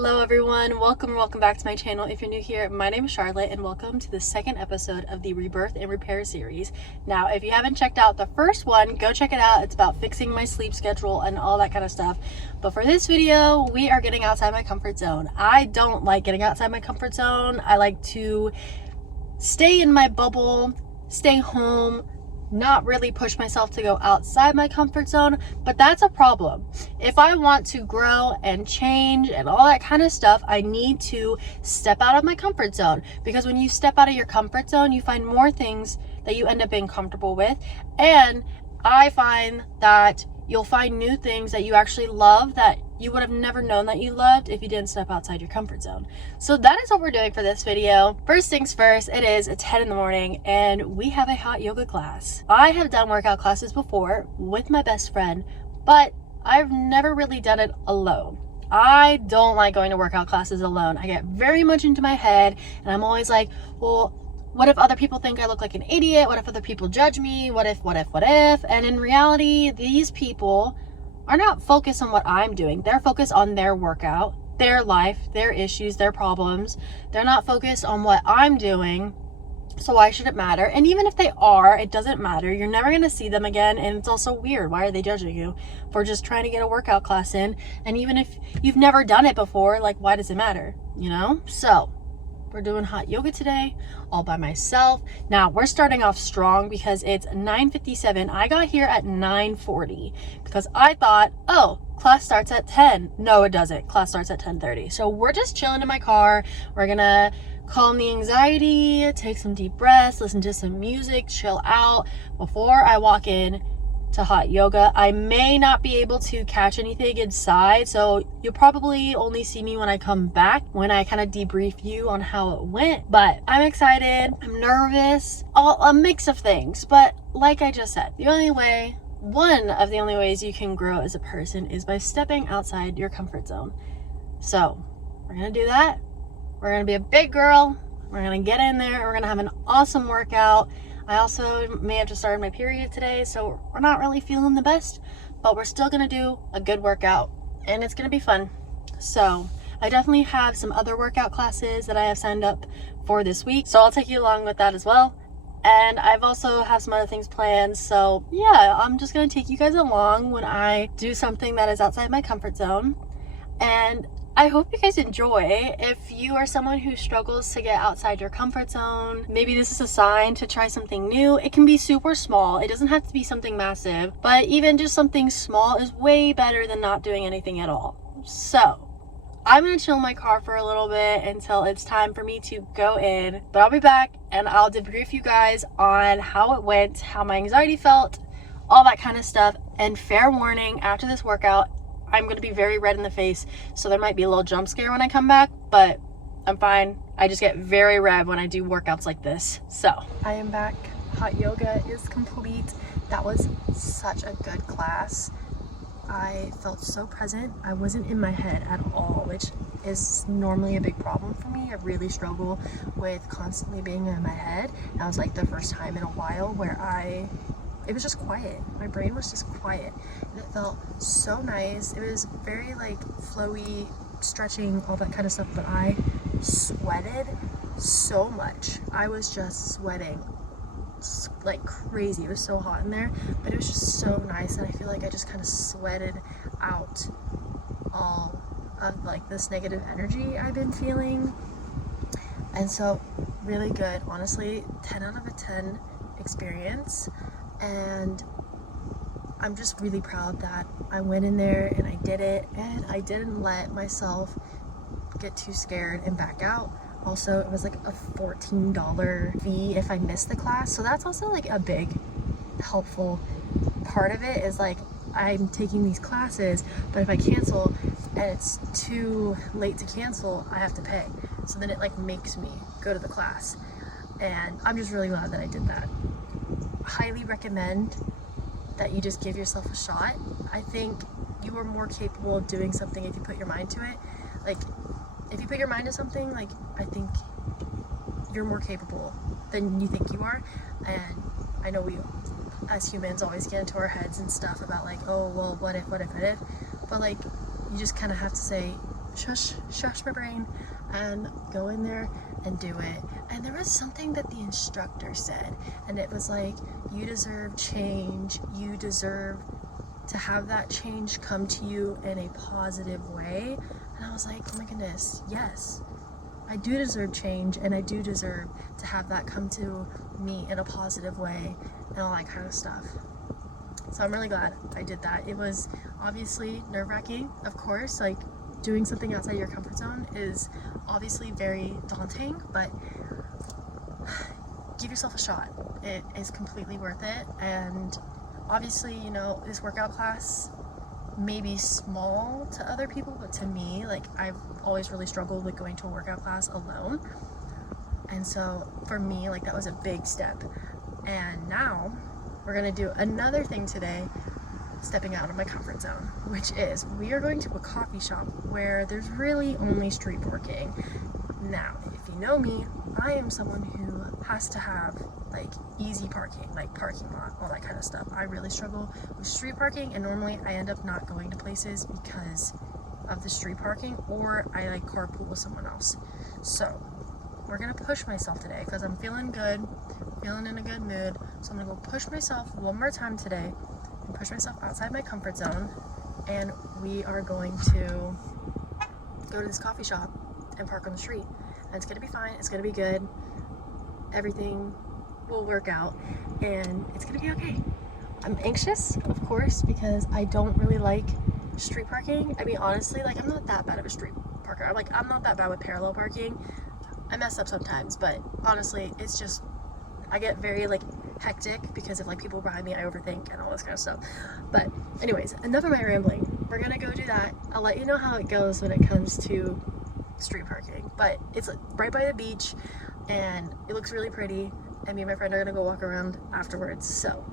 Hello everyone, welcome back to my channel. If you're new here, my name is Charlotte and welcome to the second episode of the Rebirth and Repair series. Now, if you haven't checked out the first one, go check it out. It's about fixing my sleep schedule and all that kind of stuff. But for this video, we are getting outside my comfort zone. I don't like getting outside my comfort zone. I like to stay in my bubble, stay home, not really push myself to go outside my comfort zone, but that's a problem. If I want to grow and change and all that kind of stuff, I need to step out of my comfort zone, because when you step out of your comfort zone, you find more things that you end up being comfortable with. And I find that you'll find new things that you actually love that you would have never known that you loved if you didn't step outside your comfort zone. So that is what we're doing for this video. First things first, it is 10 in the morning and we have a hot yoga class. I have done workout classes before with my best friend, but I've never really done it alone. I don't like going to workout classes alone. I get very much into my head and I'm always like, well, what if other people think I look like an idiot? What if other people judge me? What if? And in reality, these people are not focused on what I'm doing. They're focused on their workout, their life, their issues, their problems. They're not focused on what I'm doing. So why should it matter? And even if they are, it doesn't matter. You're never going to see them again. And it's also weird. Why are they judging you for just trying to get a workout class in? And even if you've never done it before, like, why does it matter? You know? So we're doing hot yoga today, all by myself. Now, we're starting off strong because it's 9:57. I got here at 9:40 because I thought, oh, class starts at 10. No, it doesn't. Class starts at 10:30. So we're just chilling in my car. We're gonna calm the anxiety, take some deep breaths, listen to some music, chill out before I walk in to hot yoga. I may not be able to catch anything inside, so you'll probably only see me when I come back, when I kind of debrief you on how it went. But I'm excited, I'm nervous, a mix of things. But like I just said, one of the only ways you can grow as a person is by stepping outside your comfort zone. So we're gonna do that. We're gonna be a big girl. We're gonna get in there. We're gonna have an awesome workout. I also may have just started my period today, so we're not really feeling the best, but we're still gonna do a good workout and it's gonna be fun. So I definitely have some other workout classes that I have signed up for this week, so I'll take you along with that as well. And I've also have some other things planned, so yeah, I'm just gonna take you guys along when I do something that is outside my comfort zone. And I hope you guys enjoy. If you are someone who struggles to get outside your comfort zone, maybe this is a sign to try something new. It can be super small. It doesn't have to be something massive, but even just something small is way better than not doing anything at all. So I'm gonna chill in my car for a little bit until it's time for me to go in, but I'll be back and I'll debrief you guys on how it went, how my anxiety felt, all that kind of stuff. And fair warning, after this workout, I'm going to be very red in the face, so there might be a little jump scare when I come back, but I'm fine. I just get very red when I do workouts like this. So I am back. Hot yoga is complete. That was such a good class. I felt so present. I wasn't in my head at all, which is normally a big problem for me. I really struggle with constantly being in my head. That was like the first time in a while where it was just quiet. My brain was just quiet and it felt so nice. It was very like flowy, stretching, all that kind of stuff, but I sweated so much. I was just sweating like crazy. It was so hot in there, but it was just so nice, and I feel like I just kind of sweated out all of like this negative energy I've been feeling. And so really good, honestly, 10 out of a 10 experience. And I'm just really proud that I went in there and I did it, and I didn't let myself get too scared and back out. Also, it was like a $14 fee if I missed the class, so that's also like a big helpful part of it, is like I'm taking these classes, but if I cancel and it's too late to cancel, I have to pay. So then it like makes me go to the class, and I'm just really glad that I did that. Highly recommend that you just give yourself a shot. I think you are more capable of doing something if you put your mind to it. Like, if you put your mind to something, like, I think you're more capable than you think you are. And I know we as humans always get into our heads and stuff about like, oh well, what if, but like you just kind of have to say, shush my brain and go in there and do it. And there was something that the instructor said, and it was like, you deserve change, you deserve to have that change come to you in a positive way. And I was like, oh my goodness, yes, I do deserve change, and I do deserve to have that come to me in a positive way and all that kind of stuff. So I'm really glad I did that. It was obviously nerve-wracking, of course, like doing something outside your comfort zone is obviously very daunting, but give yourself a shot. It is completely worth it. And obviously, you know, this workout class may be small to other people, but to me, like, I've always really struggled with going to a workout class alone. And so for me, like, that was a big step. And now we're gonna do another thing today, stepping out of my comfort zone, which is we are going to a coffee shop where there's really only street parking. Now, if you know me, I am someone who has to have like easy parking, like parking lot, all that kind of stuff. I really struggle with street parking, and normally I end up not going to places because of the street parking, or I like carpool with someone else. So we're gonna push myself today because I'm feeling good, feeling in a good mood. So I'm gonna go push myself one more time today and push myself outside my comfort zone, and we are going to go to this coffee shop and park on the street. And it's gonna be fine, it's gonna be good, everything will work out, and it's gonna be okay. I'm anxious, of course, because I don't really like street parking. I mean, honestly, like, I'm not that bad of a street parker. I'm not that bad with parallel parking. I mess up sometimes, but honestly, it's just, I get very like hectic because if like people behind me, I overthink and all this kind of stuff. But anyways, enough of my rambling. We're gonna go do that. I'll let you know how it goes when it comes to street parking, but it's right by the beach and it looks really pretty, and me and my friend are gonna go walk around afterwards. So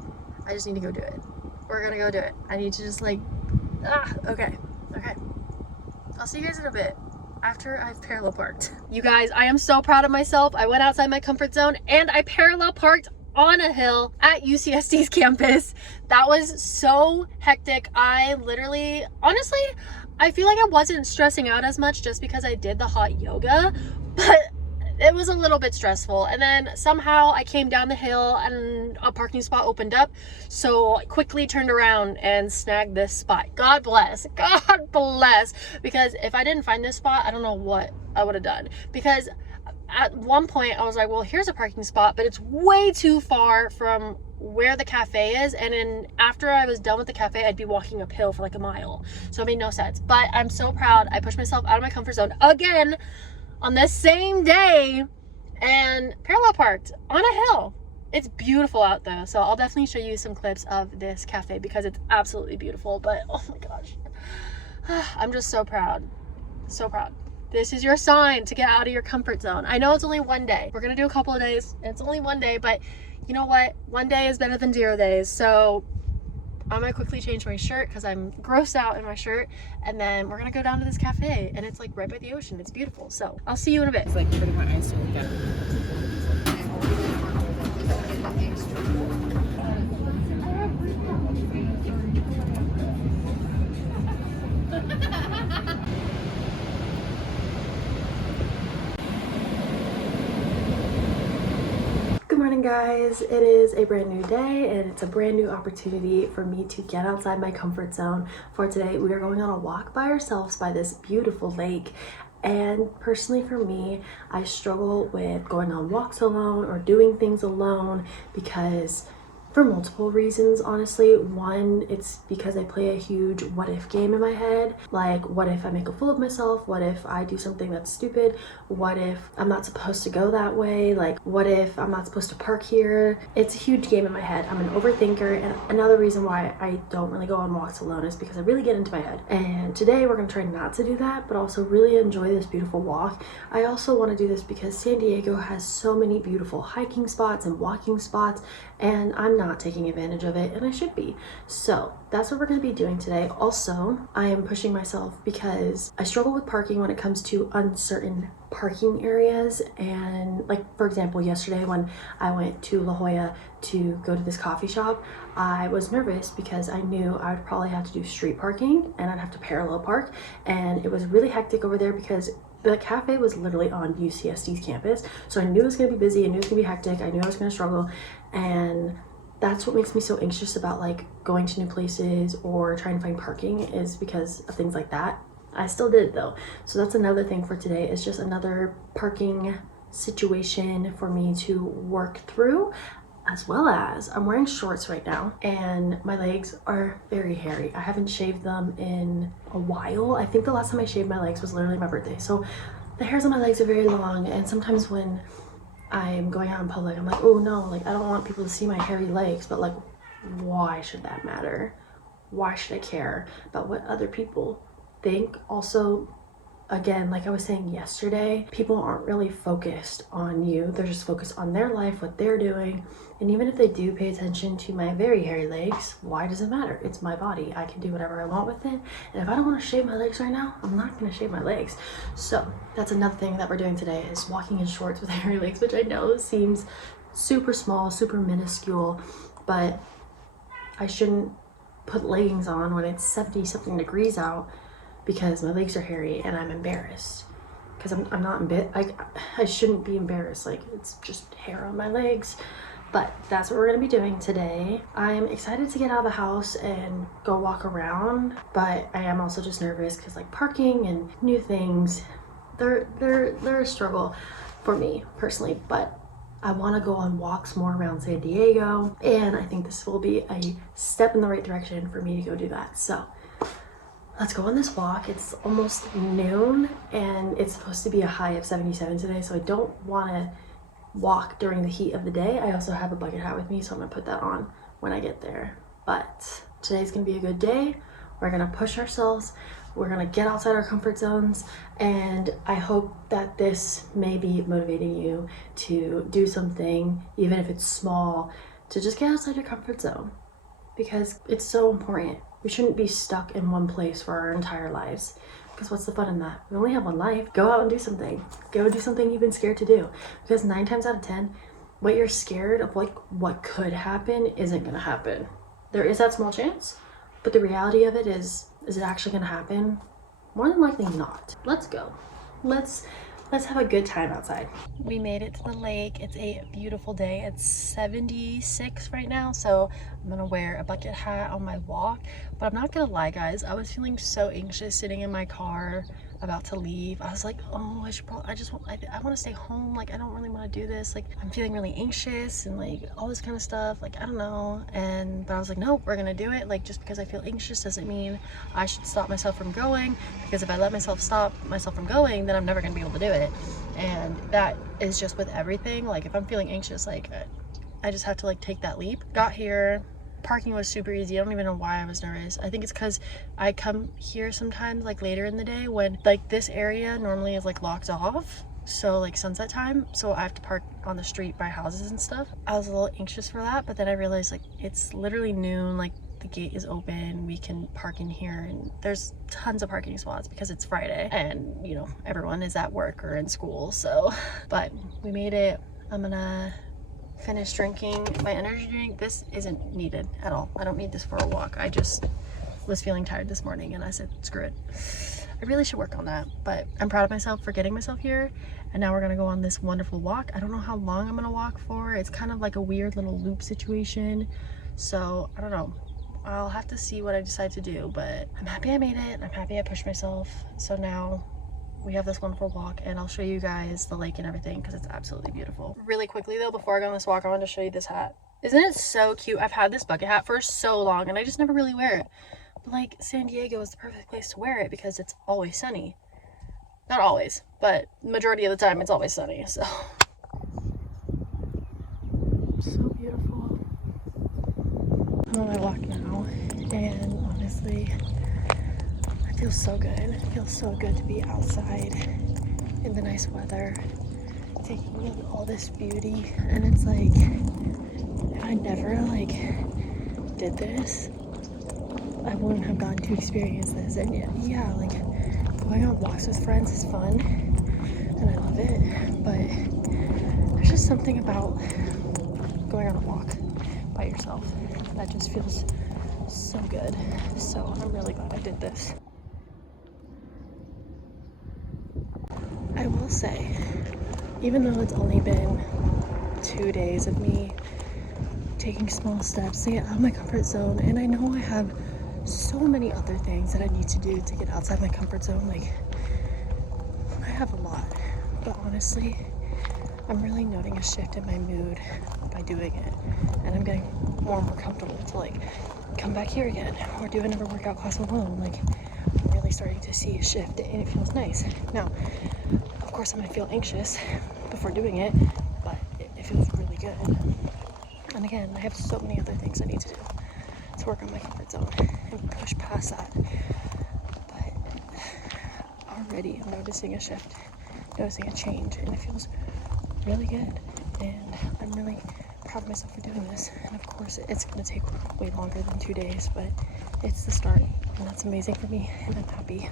I just need to go do it. We're gonna go do it. I need to just like, okay. I'll see you guys in a bit after I've parallel parked. You guys, I am so proud of myself. I went outside my comfort zone and I parallel parked on a hill at UCSD's campus. That was so hectic. I literally, honestly, I feel like I wasn't stressing out as much just because I did the hot yoga, but it was a little bit stressful. And then somehow I came down the hill and a parking spot opened up, so I quickly turned around and snagged this spot. God bless, because if I didn't find this spot, I don't know what I would have done. Because at one point I was like, well, here's a parking spot, but it's way too far from where the cafe is, and then after I was done with the cafe, I'd be walking uphill for like a mile, so it made no sense. But I'm so proud. I pushed myself out of my comfort zone again on this same day and parallel parked on a hill. It's beautiful out though, so I'll definitely show you some clips of this cafe because it's absolutely beautiful. But oh my gosh, I'm just so proud, so proud. This is your sign to get out of your comfort zone. I know it's only one day. We're gonna do a couple of days, and it's only one day, but you know what? One day is better than 0 days. So I'm gonna quickly change my shirt because I'm grossed out in my shirt, and then we're gonna go down to this cafe, and it's like right by the ocean. It's beautiful. So I'll see you in a bit. It's like putting my eyes to look at it. Good morning, guys. It is a brand new day, and it's a brand new opportunity for me to get outside my comfort zone. For today, we are going on a walk by ourselves by this beautiful lake. And personally for me, I struggle with going on walks alone or doing things alone because for multiple reasons, honestly. One, it's because I play a huge what if game in my head. Like, what if I make a fool of myself? What if I do something that's stupid? What if I'm not supposed to go that way? Like, what if I'm not supposed to park here? It's a huge game in my head. I'm an overthinker, and another reason why I don't really go on walks alone is because I really get into my head. And today we're gonna try not to do that, but also really enjoy this beautiful walk. I also want to do this because San Diego has so many beautiful hiking spots and walking spots, and I'm not not taking advantage of it, and I should be. So that's what we're going to be doing today. Also, I am pushing myself because I struggle with parking when it comes to uncertain parking areas. And like, for example, yesterday when I went to La Jolla to go to this coffee shop, I was nervous because I knew I would probably have to do street parking and I'd have to parallel park, and it was really hectic over there because the cafe was literally on UCSD's campus. So I knew it was going to be busy, I knew it was going to be hectic, I knew I was going to struggle, and that's what makes me so anxious about like going to new places or trying to find parking, is because of things like that. I still did it though. So that's another thing for today, is just another parking situation for me to work through, as well as I'm wearing shorts right now and my legs are very hairy. I haven't shaved them in a while. I think the last time I shaved my legs was literally my birthday. So the hairs on my legs are very long, and sometimes when I'm going out in public, I'm like, oh no, like I don't want people to see my hairy legs, but like, why should that matter? Why should I care about what other people think? Also, again, like I was saying yesterday, people aren't really focused on you. They're just focused on their life, what they're doing. And even if they do pay attention to my very hairy legs, why does it matter? It's my body. I can do whatever I want with it. And if I don't want to shave my legs right now, I'm not going to shave my legs. So that's another thing that we're doing today, is walking in shorts with hairy legs, which I know seems super small, super minuscule, but I shouldn't put leggings on when it's 70 something degrees out because my legs are hairy and I'm embarrassed. Because I'm not I shouldn't be embarrassed. Like, it's just hair on my legs. But that's what we're gonna be doing today. I'm excited to get out of the house and go walk around, but I am also just nervous because like parking and new things, they're a struggle for me personally. But I want to go on walks more around San Diego, and I think this will be a step in the right direction for me to go do that. So let's go on this walk. It's almost noon and it's supposed to be a high of 77 today, so I don't want to walk during the heat of the day. I also have a bucket hat with me, so I'm gonna put that on when I get there. But today's gonna be a good day. We're gonna push ourselves, we're gonna get outside our comfort zones, and I hope that this may be motivating you to do something, even if it's small, to just get outside your comfort zone, because it's so important. We shouldn't be stuck in one place for our entire lives, because what's the fun in that? We only have one life. Go out and do something. Go do something you've been scared to do, because 9 times out of 10, what you're scared of, like what could happen, isn't gonna happen. There is that small chance, but the reality of it is it actually gonna happen? More than likely not. Let's go. Let's have a good time outside. We made it to the lake. It's a beautiful day. It's 76 right now, so I'm gonna wear a bucket hat on my walk. But I'm not gonna lie, guys, I was feeling so anxious sitting in my car about to leave. I was like, oh, I want to stay home. Like, I don't really want to do this. Like, I'm feeling really anxious and like all this kind of stuff. Like, I don't know. But I was like, nope, we're gonna do it. Like, just because I feel anxious doesn't mean I should stop myself from going, because if I let myself stop myself from going, then I'm never gonna be able to do it. And that is just with everything. Like, if I'm feeling anxious, like I just have to like take that leap. Got here, parking was super easy. I don't even know why I was nervous. I think it's because I come here sometimes like later in the day when like this area normally is like locked off, so like sunset time, so I have to park on the street by houses and stuff. I was a little anxious for that, but then I realized like it's literally noon, like the gate is open, we can park in here, and there's tons of parking spots because it's Friday and you know everyone is at work or in school. So but we made it. I'm gonna finish drinking my energy drink. This isn't needed at all. I don't need this for a walk. I just was feeling tired this morning and I said screw it. I really should work on that, but I'm proud of myself for getting myself here. And now we're gonna go on this wonderful walk. I don't know how long I'm gonna walk for. It's kind of like a weird little loop situation, so I don't know. I'll have to see what I decide to do, but I'm happy I made it. I'm happy I pushed myself. So now we have this wonderful walk, and I'll show you guys the lake and everything because it's absolutely beautiful. Really quickly though, before I go on this walk, I wanted to show you this hat. Isn't it so cute? I've had this bucket hat for so long and I just never really wear it. But like, San Diego is the perfect place to wear it because it's always sunny. Not always, but majority of the time it's always sunny, so. So beautiful. I'm on my walk now, and honestly, it feels so good. It feels so good to be outside in the nice weather, taking in all this beauty. And it's like, if I never like did this, I wouldn't have gotten to experience this. And yeah, like going on walks with friends is fun and I love it, but there's just something about going on a walk by yourself that just feels so good. So I'm really glad I did this. I will say, even though it's only been 2 days of me taking small steps to get out of my comfort zone, and I know I have so many other things that I need to do to get outside my comfort zone, like I have a lot, but honestly I'm really noting a shift in my mood by doing it, and I'm getting more and more comfortable to like come back here again or do another workout class alone. Like I'm really starting to see a shift and it feels nice. Now of course I'm gonna feel anxious before doing it, but it feels really good. And again, I have so many other things I need to do to work on my comfort zone and push past that. But already I'm noticing a shift, noticing a change, and it feels really good. And I'm really proud of myself for doing this. And of course, it's going to take way longer than 2 days, but it's the start, and that's amazing for me, and I'm happy.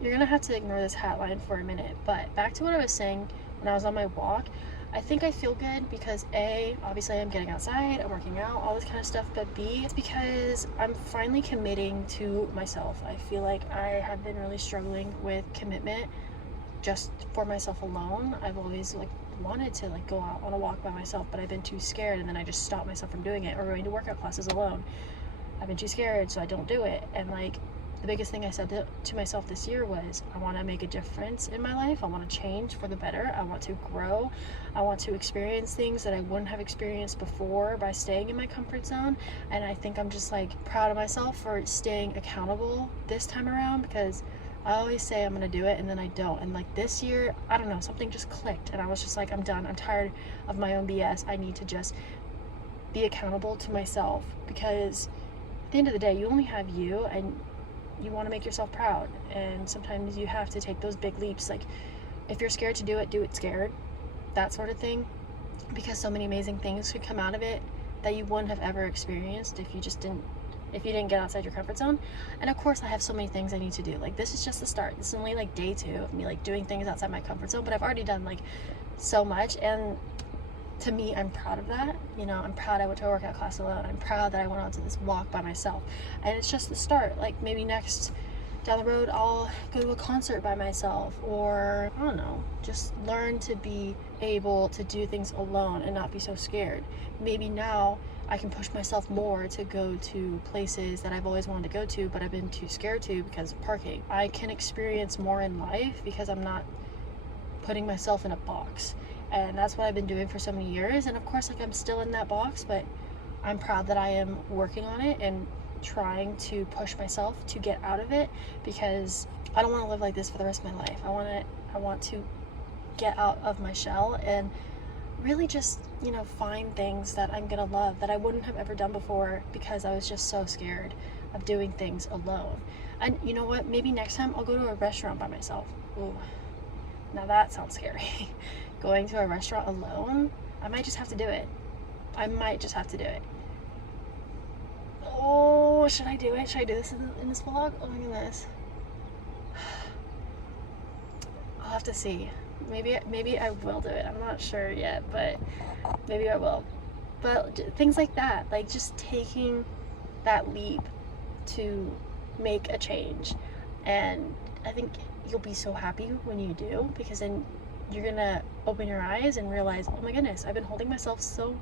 You're going to have to ignore this hat line for a minute, but back to what I was saying when I was on my walk. I think I feel good because A, obviously I'm getting outside, I'm working out, all this kind of stuff, but B, it's because I'm finally committing to myself. I feel like I have been really struggling with commitment just for myself alone. I've always like wanted to like go out on a walk by myself, but I've been too scared, and then I just stop myself from doing it, or going to workout classes alone. I've been too scared, so I don't do it. And like the biggest thing I said to myself this year was, I want to make a difference in my life. I want to change for the better. I want to grow. I want to experience things that I wouldn't have experienced before by staying in my comfort zone. And I think I'm just like proud of myself for staying accountable this time around, because I always say I'm gonna do it and then I don't. And like this year, I don't know, something just clicked, and I was just like, I'm done. I'm tired of my own BS. I need to just be accountable to myself, because at the end of the day, you only have you, and you want to make yourself proud, and sometimes you have to take those big leaps. Like if you're scared to do it scared, that sort of thing, because so many amazing things could come out of it that you wouldn't have ever experienced if you didn't get outside your comfort zone. And of course I have so many things I need to do. Like this is just the start. This is only like day 2 of me like doing things outside my comfort zone, but I've already done like so much, and to me, I'm proud of that. You know, I'm proud I went to a workout class alone. I'm proud that I went on to this walk by myself. And it's just the start. Like maybe next down the road, I'll go to a concert by myself, or I don't know, just learn to be able to do things alone and not be so scared. Maybe now I can push myself more to go to places that I've always wanted to go to, but I've been too scared to because of parking. I can experience more in life because I'm not putting myself in a box. And that's what I've been doing for so many years. And of course, like I'm still in that box, but I'm proud that I am working on it and trying to push myself to get out of it, because I don't want to live like this for the rest of my life. I want to get out of my shell and really just, you know, find things that I'm gonna love that I wouldn't have ever done before because I was just so scared of doing things alone. And you know what? Maybe next time I'll go to a restaurant by myself. Ooh, now that sounds scary. Going to a restaurant alone, I might just have to do it. Oh, should I do it? Should I do this in this vlog? Oh my goodness. I'll have to see. Maybe I will do it. I'm not sure yet, but maybe I will. But things like that, like just taking that leap to make a change. And I think you'll be so happy when you do, because then you're gonna open your eyes and realize, oh my goodness, I've been holding myself so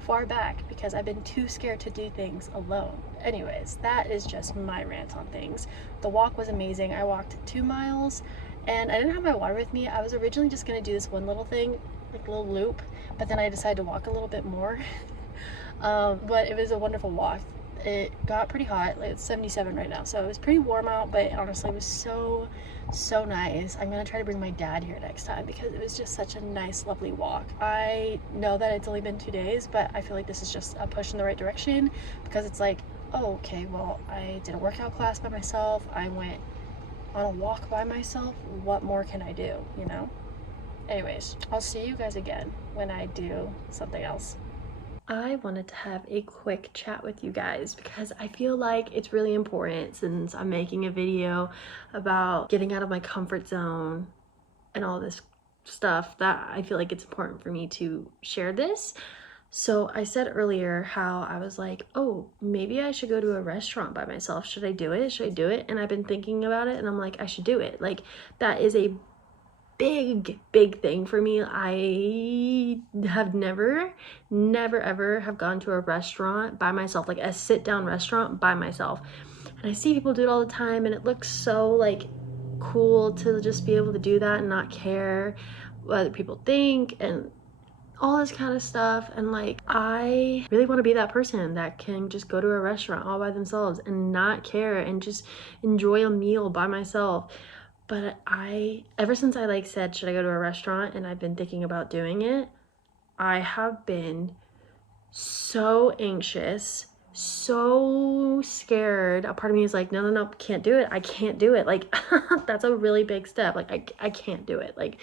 far back because I've been too scared to do things alone. Anyways, that is just my rant on things. The walk was amazing. I walked 2 miles and I didn't have my water with me. I was originally just gonna do this one little thing, like a little loop, but then I decided to walk a little bit more. But it was a wonderful walk. It got pretty hot, like it's 77 right now, so it was pretty warm out, but honestly it was so nice. I'm gonna try to bring my dad here next time because it was just such a nice, lovely walk. I know that it's only been 2 days, but I feel like this is just a push in the right direction, because it's like, oh, okay, well, I did a workout class by myself, I went on a walk by myself, what more can I do, you know? Anyways, I'll see you guys again when I do something else. I wanted to have a quick chat with you guys because I feel like it's really important, since I'm making a video about getting out of my comfort zone and all this stuff, that I feel like it's important for me to share this. So I said earlier how I was like, oh, maybe I should go to a restaurant by myself. Should I do it? Should I do it? And I've been thinking about it and I'm like, I should do it. Like, that is a big thing for me. I have never ever have gone to a restaurant by myself, like a sit down restaurant by myself. And I see people do it all the time and it looks so like cool to just be able to do that and not care what other people think and all this kind of stuff. And like, I really want to be that person that can just go to a restaurant all by themselves and not care and just enjoy a meal by myself. But ever since I like said, should I go to a restaurant, and I've been thinking about doing it, I have been so anxious, so scared. A part of me is like, no, can't do it. I can't do it. Like, that's a really big step. Like, I can't do it. Like,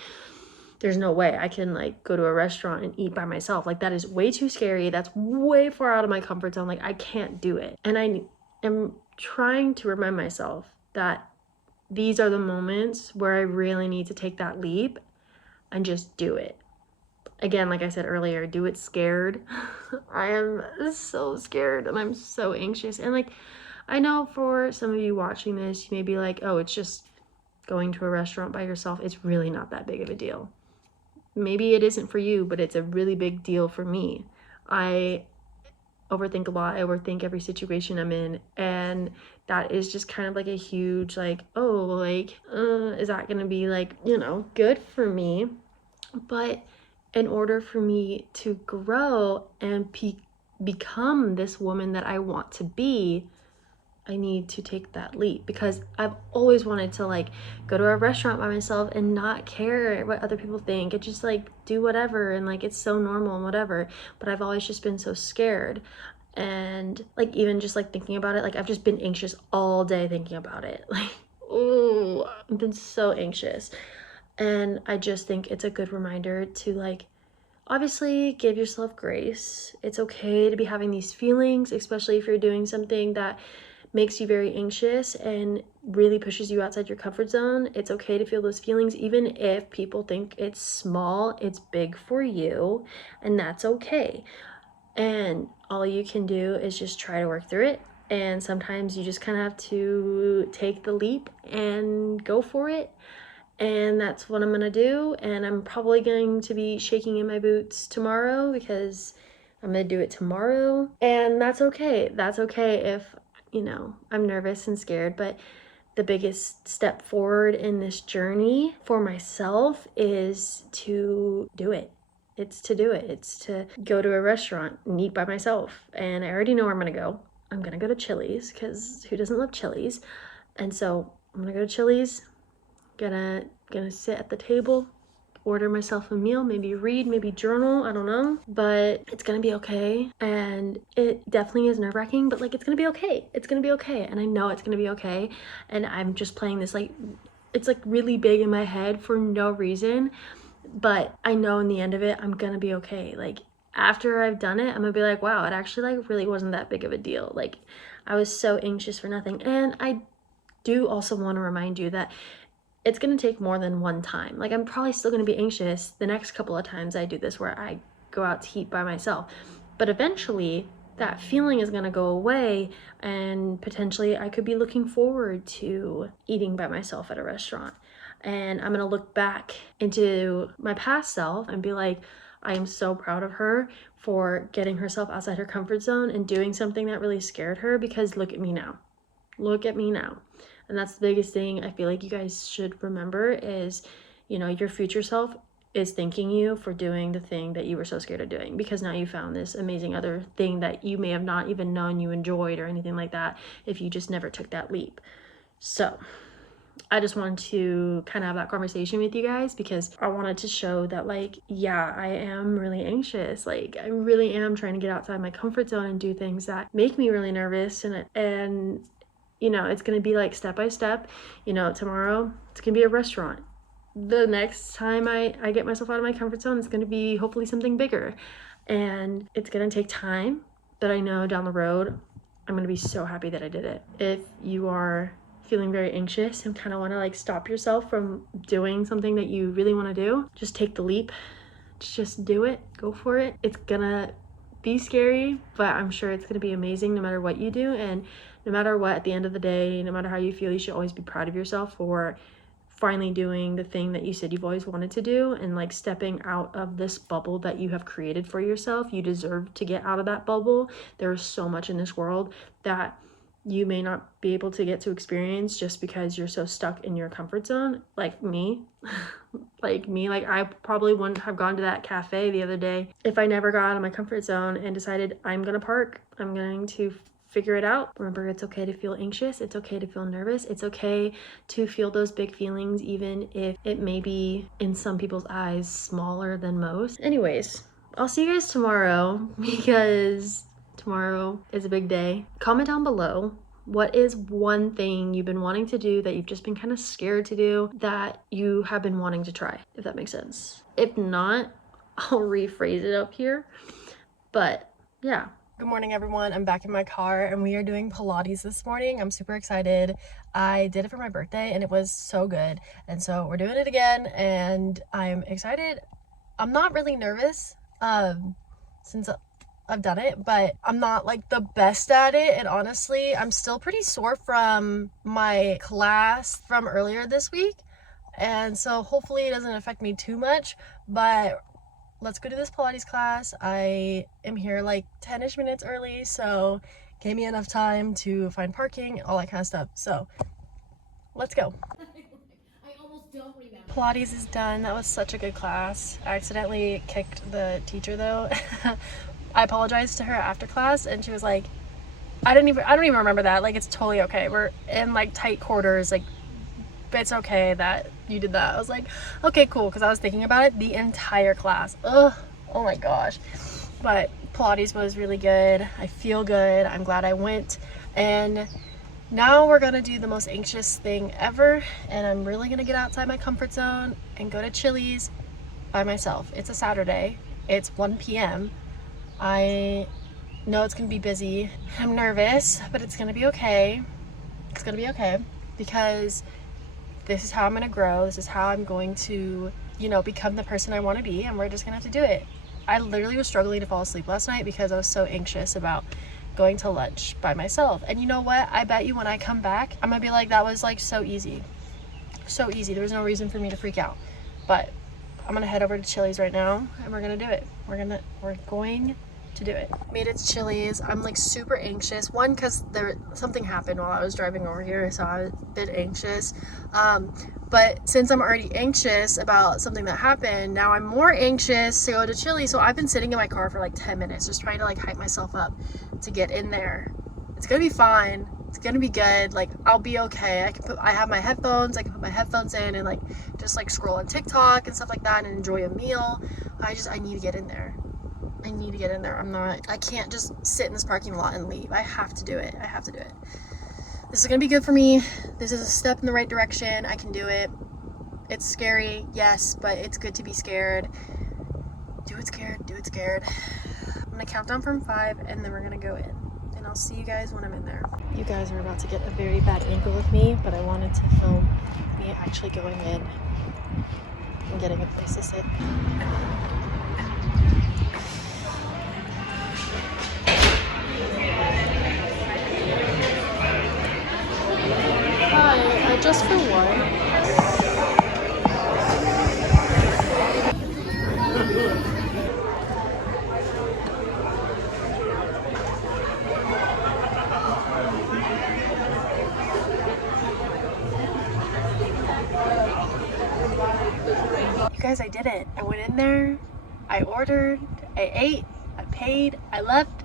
there's no way I can like go to a restaurant and eat by myself. Like, that is way too scary. That's way far out of my comfort zone. Like, I can't do it. And I am trying to remind myself that these are the moments where I really need to take that leap and just do it. Again, like I said earlier, do it scared. I am so scared and I'm so anxious. And like, I know for some of you watching this, you may be like, oh, it's just going to a restaurant by yourself. It's really not that big of a deal. Maybe it isn't for you, but it's a really big deal for me. I overthink a lot. I overthink every situation I'm in, and that is just kind of like a huge like, oh, like is that gonna be like, you know, good for me? But in order for me to grow and become this woman that I want to be, I need to take that leap, because I've always wanted to like go to a restaurant by myself and not care what other people think, and just like do whatever, and like it's so normal and whatever. But I've always just been so scared, and like even just like thinking about it, like I've just been anxious all day thinking about it. Like, oh, I've been so anxious. And I just think it's a good reminder to like, obviously give yourself grace. It's okay to be having these feelings, especially if you're doing something that makes you very anxious and really pushes you outside your comfort zone. It's okay to feel those feelings, even if people think it's small. It's big for you, and that's okay. And all you can do is just try to work through it. And sometimes you just kind of have to take the leap and go for it. And that's what I'm gonna do. And I'm probably going to be shaking in my boots tomorrow, because I'm gonna do it tomorrow. And that's okay. That's okay if, you know, I'm nervous and scared. But the biggest step forward in this journey for myself is to do it. It's to do it. It's to go to a restaurant and eat by myself. And I already know where I'm gonna go. I'm gonna go to Chili's, because who doesn't love Chili's? And so I'm gonna go to Chili's, gonna sit at the table, order myself a meal, maybe read, maybe journal, I don't know, but it's gonna be okay. And it definitely is nerve-wracking, but like, it's gonna be okay. It's gonna be okay, and I know it's gonna be okay. And I'm just playing this like, it's like really big in my head for no reason, but I know in the end of it, I'm gonna be okay. Like, after I've done it, I'm gonna be like, wow, it actually like really wasn't that big of a deal. Like, I was so anxious for nothing. And I do also want to remind you that it's going to take more than one time. Like, I'm probably still going to be anxious the next couple of times I do this, where I go out to eat by myself. But eventually that feeling is going to go away, and potentially I could be looking forward to eating by myself at a restaurant. And I'm going to look back into my past self and be like, I am so proud of her for getting herself outside her comfort zone and doing something that really scared her, because look at me now. Look at me now. And that's the biggest thing I feel like you guys should remember is, you know, your future self is thanking you for doing the thing that you were so scared of doing, because now you found this amazing other thing that you may have not even known you enjoyed or anything like that if you just never took that leap. So I just wanted to kind of have that conversation with you guys, because I wanted to show that, like, yeah, I am really anxious. Like, I really am trying to get outside my comfort zone and do things that make me really nervous. And you know, it's going to be like step by step. You know, tomorrow it's going to be a restaurant. the next time I get myself out of my comfort zone, it's going to be hopefully something bigger. And it's going to take time, but I know down the road, I'm going to be so happy that I did it. If you are feeling very anxious and kind of want to like stop yourself from doing something that you really want to do, just take the leap. Just do it. Go for it. It's gonna be scary, but I'm sure it's gonna be amazing no matter what you do. And no matter what, at the end of the day, no matter how you feel, you should always be proud of yourself for finally doing the thing that you said you've always wanted to do, and like stepping out of this bubble that you have created for yourself. You deserve to get out of that bubble. There is so much in this world that you may not be able to get to experience just because you're so stuck in your comfort zone. Like me, like I probably wouldn't have gone to that cafe the other day if I never got out of my comfort zone and decided I'm gonna park. I'm going to figure it out. Remember, it's okay to feel anxious. It's okay to feel nervous. It's okay to feel those big feelings, even if it may be in some people's eyes smaller than most. Anyways, I'll see you guys tomorrow because tomorrow is a big day. Comment down below, what is one thing you've been wanting to do that you've just been kind of scared to do that you have been wanting to try, if that makes sense. If not, I'll rephrase it up here. But yeah. Good morning, everyone. I'm back in my car and we are doing Pilates this morning. I'm super excited. I did it for my birthday and it was so good. And so we're doing it again and I'm excited. I'm not really nervous since I've done it, but I'm not like the best at it. And honestly, I'm still pretty sore from my class from earlier this week. And so hopefully it doesn't affect me too much, but let's go to this Pilates class. I am here like 10-ish minutes early, so gave me enough time to find parking, all that kind of stuff. So let's go. I almost don't remember. Pilates is done. That was such a good class. I accidentally kicked the teacher though. I apologized to her after class and she was like, I don't even remember that. Like, it's totally okay. We're in like tight quarters. Like, it's okay that you did that. I was like, okay, cool. Cause I was thinking about it the entire class. Ugh. Oh my gosh. But Pilates was really good. I feel good. I'm glad I went. And now we're gonna do the most anxious thing ever. And I'm really gonna get outside my comfort zone and go to Chili's by myself. It's a Saturday. It's 1 p.m. I know it's gonna be busy. I'm nervous, but it's gonna be okay. It's gonna be okay because this is how I'm gonna grow. This is how I'm going to, you know, become the person I wanna be, and we're just gonna have to do it. I literally was struggling to fall asleep last night because I was so anxious about going to lunch by myself. And you know what? I bet you when I come back, I'm gonna be like, that was like so easy. So easy. There was no reason for me to freak out. But I'm gonna head over to Chili's right now and we're gonna do it. We're going to do it. Made it to Chili's. I'm like super anxious. One, because something happened while I was driving over here, so I was a bit anxious. But since I'm already anxious about something that happened, now I'm more anxious to go to Chili's. So I've been sitting in my car for like 10 minutes, just trying to like hype myself up to get in there. It's gonna be fine. It's gonna be good. Like, I'll be okay. I have my headphones. I can put my headphones in and like just like scroll on TikTok and stuff like that and enjoy a meal. I need to get in there. I need to get in there. I can't just sit in this parking lot and leave. I have to do it. I have to do it. This is gonna be good for me. This is a step in the right direction. I can do it. It's scary, yes, but it's good to be scared. Do it scared, do it scared. I'm gonna count down from 5 and then we're gonna go in. And I'll see you guys when I'm in there. You guys are about to get a very bad angle of me, but I wanted to film me actually going in and getting a place to sit. Hi, just for one. You guys, I did it. I went in there, I ordered, I ate, I paid, I left.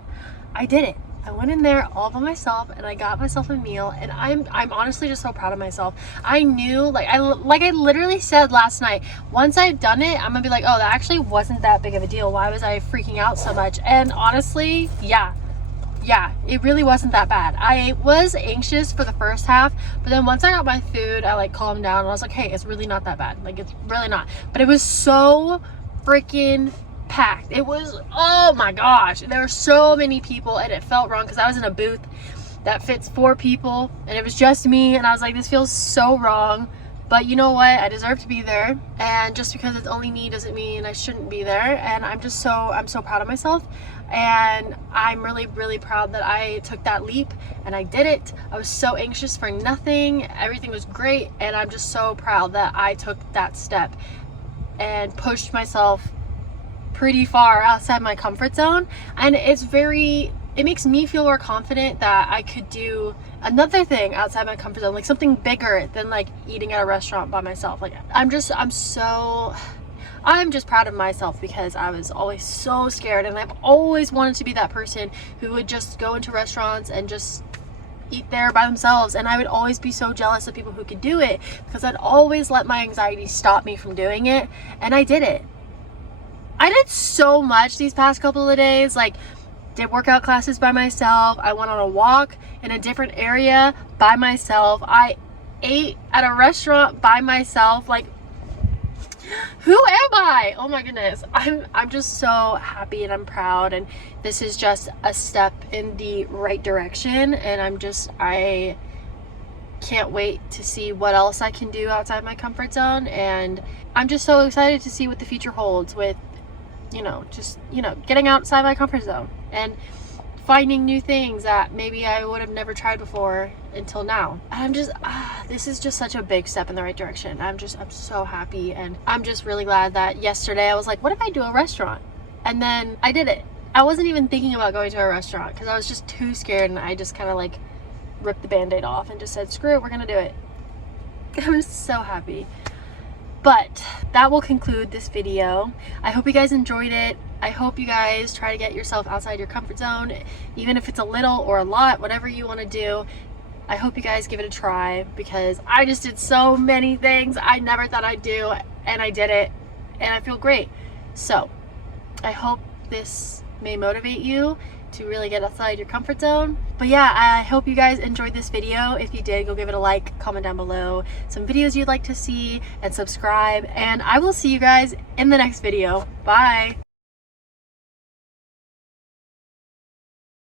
I did it. I went in there all by myself and I got myself a meal, and I'm honestly just so proud of myself. I knew, like I literally said last night, once I've done it, I'm gonna be like, oh, that actually wasn't that big of a deal. Why was I freaking out so much? And honestly, yeah, yeah, it really wasn't that bad. I was anxious for the first half, but then once I got my food, I like calmed down and I was like, hey, it's really not that bad. Like, it's really not. But it was so freaking packed. It was, oh my gosh, there were so many people and it felt wrong because I was in a booth that fits 4 people and it was just me, and I was like, this feels so wrong. But you know what? I deserve to be there, and just because it's only me doesn't mean I shouldn't be there. And I'm so proud of myself, and I'm really proud that I took that leap and I did it. I was so anxious for nothing. Everything was great, and I'm just so proud that I took that step and pushed myself pretty far outside my comfort zone. And it makes me feel more confident that I could do another thing outside my comfort zone, like something bigger than like eating at a restaurant by myself. Like, I'm just proud of myself because I was always so scared, and I've always wanted to be that person who would just go into restaurants and just eat there by themselves. And I would always be so jealous of people who could do it because I'd always let my anxiety stop me from doing it. And I did it. I did so much these past couple of days, like did workout classes by myself. I went on a walk in a different area by myself. I ate at a restaurant by myself. Like, who am I? Oh my goodness. I'm just so happy and I'm proud, and this is just a step in the right direction, and I can't wait to see what else I can do outside my comfort zone. And I'm just so excited to see what the future holds with getting outside my comfort zone and finding new things that maybe I would have never tried before until now. And this is just such a big step in the right direction. I'm so happy, and I'm just really glad that yesterday I was like, what if I do a restaurant? And then I did it. I wasn't even thinking about going to a restaurant because I was just too scared, and I just kind of like ripped the band-aid off and just said, screw it, we're gonna do it. I'm so happy. But that will conclude this video. I hope you guys enjoyed it. I hope you guys try to get yourself outside your comfort zone, even if it's a little or a lot, whatever you want to do. I hope you guys give it a try because I just did so many things I never thought I'd do, and I did it, and I feel great. So I hope this may motivate you to really get outside your comfort zone. But yeah, I hope you guys enjoyed this video. If you did, go give it a like, comment down below some videos you'd like to see, and subscribe, and I will see you guys in the next video. Bye.